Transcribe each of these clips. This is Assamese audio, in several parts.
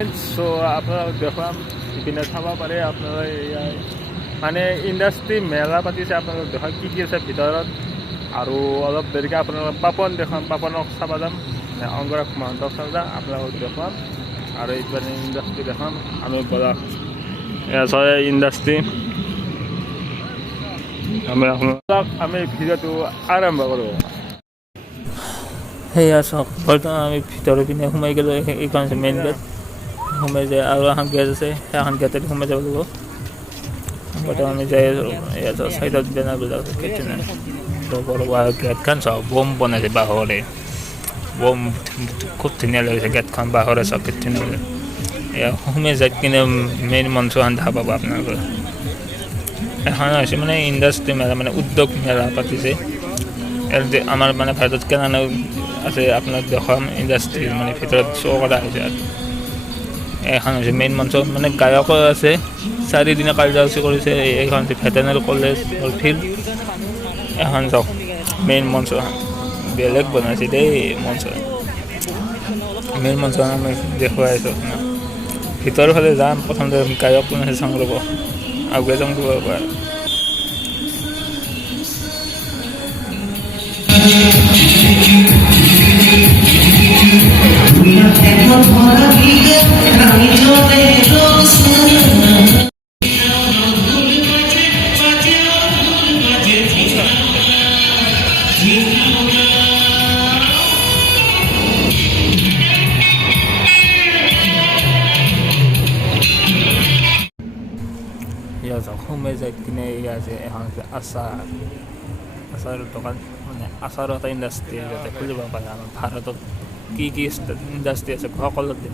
সো আপনাৰা দেখলাম ইপিনে চাব পাৰে আপনাৰা মানে ইণ্ডাষ্ট্ৰী মেলা পাতিছে আপোনালোক দেখা কি কি আছে ভিতৰত আৰু অলপ দেৰিকৈ আপোনালোক পাপন দেখাম পাপনক চাব যাম অংগৰাগ মহন্তক চাব যাম আপোনালোক দেখুৱাম আৰু এইপিনে ইণ্ডাষ্ট্ৰী দেখাম আমি বজাৰ এয়া ইণ্ডাষ্ট্ৰী আমি ভিডিঅ'টো আৰম্ভ কৰোঁ সেয়া চাওক বৰ্তমান আমি ভিতৰৰ পিনে সোমাই গ'লোঁ এইখন আছে মেইন গেট সোমাই যায় আৰু এখন গেট আছে সেইখন গেটেদি সোমাই যাব লাগিব বৰ্তমান আমি যাই আছোঁ ইয়াত চাইডত বেনাৰবিলাক কেইটিনে গেটখন চাওক বম বনাইছে বাঁহৰে বম খুব ধুনীয়া লাগিছে গেটখন বাঁহৰে চাওক কেইটিনে এয়া সোমাই যায় কিনে মেইন মঞ্চখন দেখা পাব আপোনালোকে এখন হৈছে মানে ইণ্ডাষ্ট্ৰী মেলা মানে উদ্যোগ মেলা পাতিছে আমাৰ মানে ভাৰতত কেনে আছে আপোনাক দেখাম ইণ্ডাষ্ট্ৰী মানে ভিতৰত শ্ব' কৰা হৈছে আৰু এখন হৈছে মেইন মঞ্চ মানে গায়কো আছে 4 দিনীয়া কাৰ্যসূচী কৰিছে এইখন হৈছে ভেটেনেৰী কলেজ ফিল্ড এখন চাওক মেইন মঞ্চ বেলেগ বনাইছে দেই মঞ্চ মেইন মঞ্চ আমি দেখুৱাই আছোঁ আপোনাক ভিতৰৰ ফালে যাম প্ৰথমতে গায়ক কোন আছে চাওঁ ৰ'ব আগুৱাই যাম দিব পাৰে ইয়াত যাওক সোমাই যায় কিনে ইয়াত আছে এখন আছে আচাৰৰ দোকান মানে আচাৰৰ এটা ইণ্ডাষ্ট্ৰী যাতে খুলিব পাৰে আমাৰ ভাৰতত কি কি ইণ্ডাষ্ট্ৰী আছে সকলোতে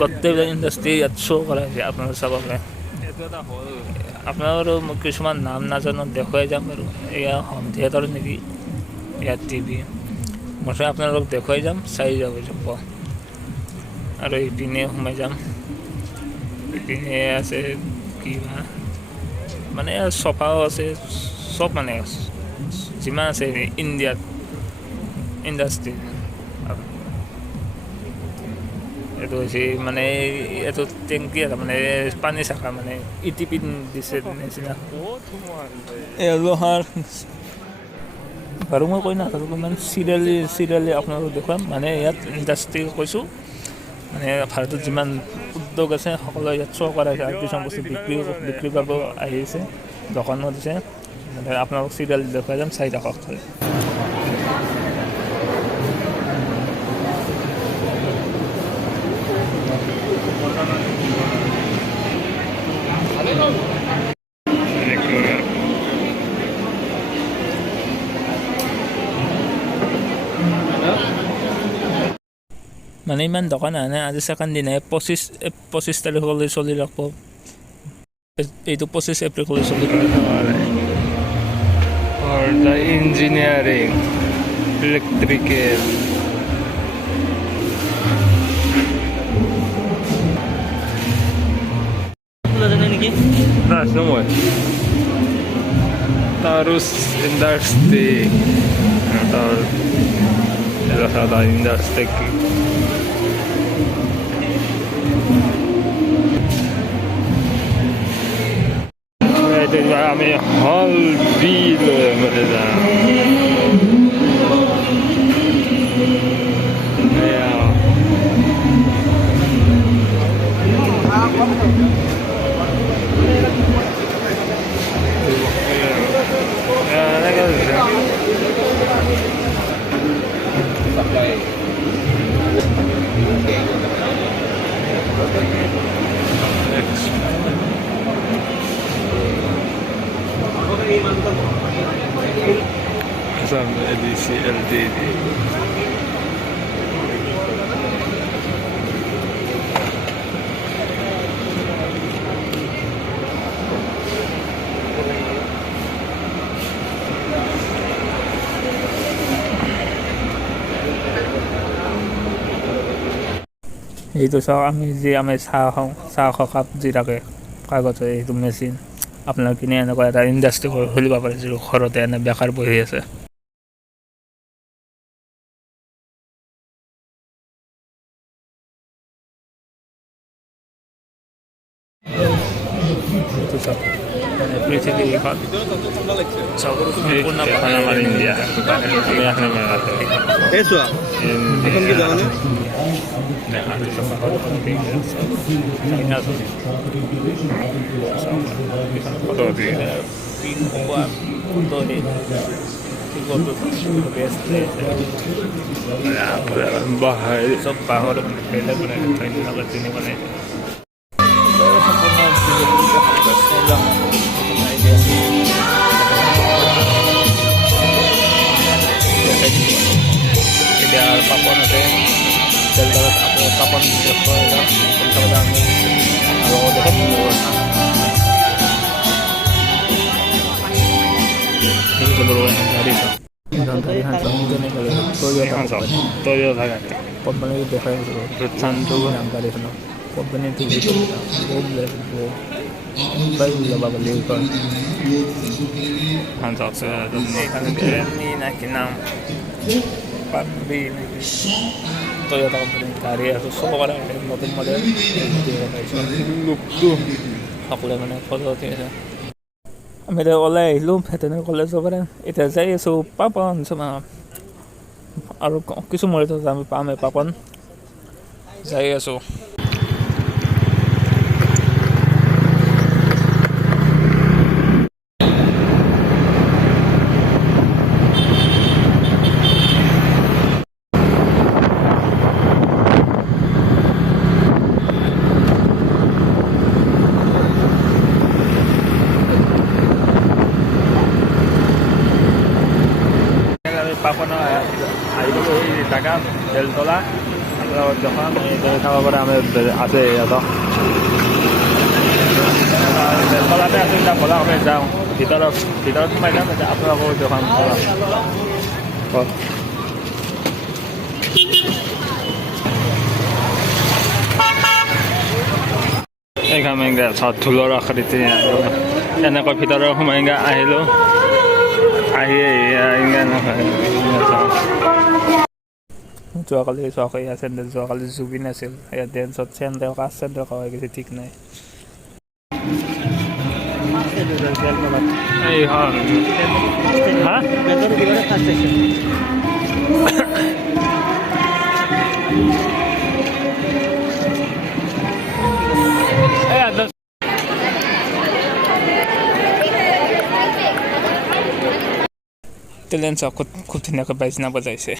গোটেইবিলাক ইণ্ডাষ্ট্ৰী ইয়াত শ্ব' কৰা হৈছে আপোনালোকে চাব পাৰে আপোনালোকৰ কিছুমান নাম নাজানো দেখুৱাই যাম আৰু এয়া হোম থিয়েটাৰ নেকি ইয়াত টিভি মই আপোনালোকক দেখুৱাই যাম চাই যাব আৰু ইপিনে সোমাই যাম ইপিনে আছে কিবা মানে চফাও আছে চব মানে যিমান আছে ইণ্ডিয়াত ইণ্ডাষ্ট্ৰী এইটো হৈছে মানে এইটো টেংকি আছে মানে পানী চাকা মানে ইটিপি দিছে নিচিনা লোহাৰ বাৰু মই কৈ নাথাকোঁ ইমান চিৰিয়েলি আপোনালোকক দেখুৱাম মানে ইয়াত ইণ্ডাষ্ট্ৰী কৈছোঁ মানে ভাৰতত যিমান উদ্যোগ আছে সকলোৱে ইয়াত শ্ব' কৰা হৈছে আৰু কিছুমান বস্তু বিক্ৰী কৰিব আহিছে দোকানো দিছে মানে আপোনালোক চিৰিয়েল দেখুৱাই যাম চাই থাকক খালি মানে ইমান দোকান আনে আজি ছেকেণ্ড দিনাই 25 তাৰিখলৈ চলি ৰাখিব এইটো 25 এপ্ৰিললৈ চলি for the engineering electrical nah semua terus industri atau ada industri আমি হল বিল mereka sama edisi LDD এইটো চাওক আমি যে আমি চাহ কাপ যি থাকে কাগজৰ এইটো মেচিন আপোনাৰ কিনে এনেকুৱা এটা ইণ্ডাষ্ট্ৰী খুলিব পাৰে যিটো ঘৰতে এনে বেকাৰ বহি আছে এইটো চাওক মানে পৃথিৱীখন চাওক সম্পূৰ্ণ এখন আমাৰ ইণ্ডিয়া আমি এখন মেলাতে এই চোৱা এখন কি জানানে চব বাঁহৰ বেলেগ বনাই চিনি বনাই এতিয়া পাপন আছে তেলডালত আপোনাৰ পাপন আমি আৰু দেখোন কোম্পানী দেখাই আছিলোঁ গাড়ীখনৰ কোম্পানী Toyota company গাড়ী আৰু চব কৰা নতুন মডেল সকলোৱে মানে ফটো উঠি আছে আমি এতিয়া ওলাই আহিলোঁ ভেটেনেৰী কলেজৰ পৰা এতিয়া যাই আছোঁ পাপন আৰু কিছু মুহূৰ্তত আমি পামেই পাপন যাই আছোঁ পাপনৰ আহিবলৈ এই জাগা বেলতলা যখন চাব পৰা আমি আছে ইয়াত বেলতলাতে আছে এতিয়া বলা আমি যাওঁ ভিতৰত সোমাই যাম এতিয়া আপোনালোকৰ যখন এইখানে ঢোলৰ আকৃতি এনেকৈ ভিতৰত সোমাই আহিলোঁ যোৱাকালি চোৱাকৈ চেণ্ডেল যোৱাকালি জুবিন আছিল ইয়াত ডেন্সত চেণ্ডেল কাজ চেণ্ডেল খাই গৈছে ঠিক নাই টেলেণ্ট চাওক খুব ধুনীয়াকৈ বাইজনা বজাইছে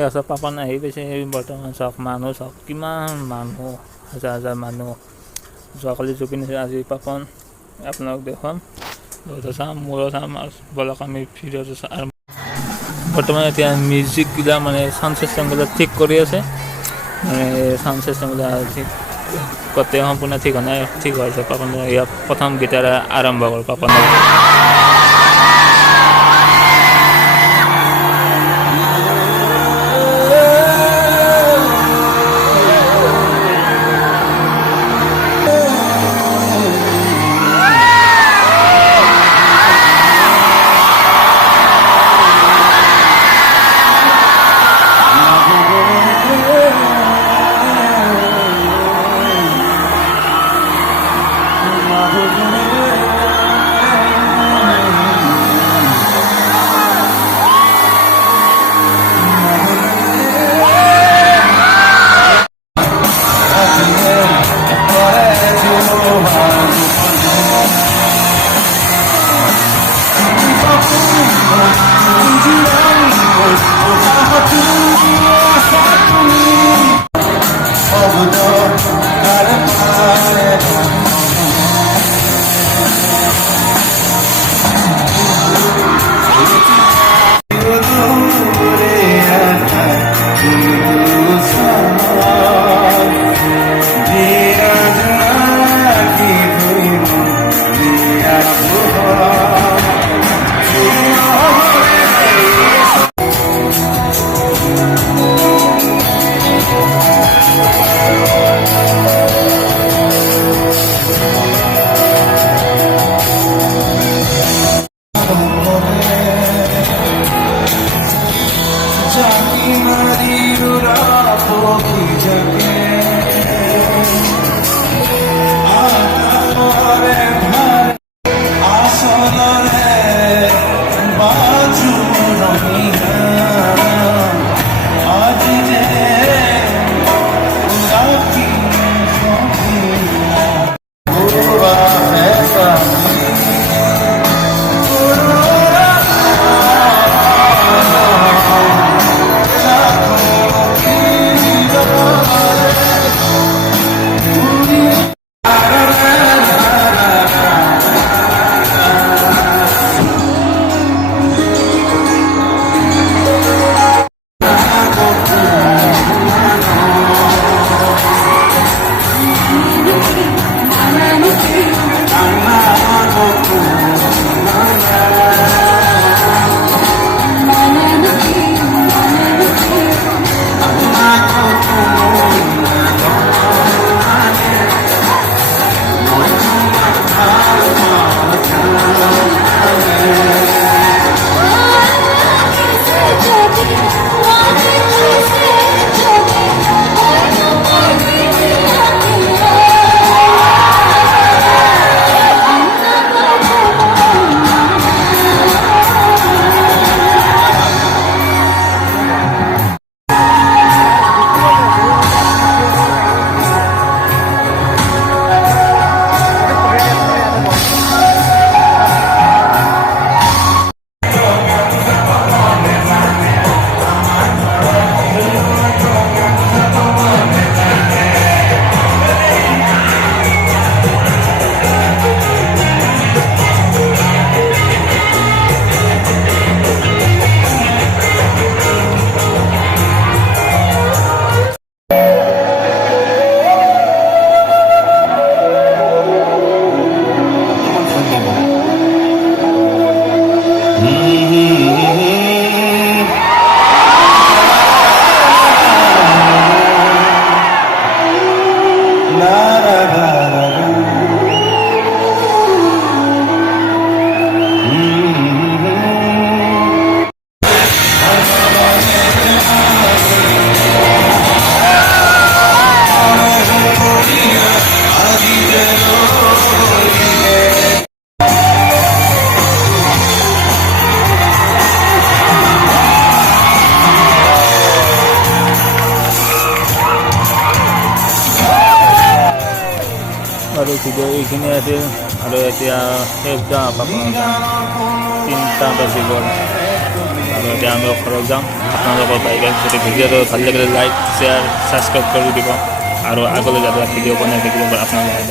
সেই আছে পাপন আহি পাইছে বৰ্তমান চাওক মানুহ চাওক কিমান মানুহ হাজাৰ হাজাৰ মানুহ যোৱাকালি জুবিন আজি পাপন আপোনালোক দেখুৱাম বহুতো চাম মোৰো চাম আৰু বলক আমি ভিডিঅ'টো চাম বৰ্তমান এতিয়া মিউজিকবিলাক মানে চাউণ্ড ছিষ্টেমবিলাক ঠিক কৰি আছে মানে চাউণ্ড ছিষ্টেমবিলাক ঠিক গোটেই সম্পূৰ্ণ ঠিক হোৱা নাই ঠিক হৈছে পাপনে ইয়াত প্ৰথম গীটাৰ আৰম্ভ হ'ল পাপনে আৰু ভিডিঅ' এইখিনি আছিল আৰু এতিয়া শেষ যাওঁ 3টা বাজি গ'ল আৰু এতিয়া আমি ঘৰত যাম আপোনালোকৰ বাইক যদি ভিডিঅ'টো ভাল লাগিলে লাইক শ্বেয়াৰ ছাবস্ক্ৰাইব কৰি দিব আৰু আগলৈ যাতে ভিডিঅ' বনাই থাকিব আপোনালোকে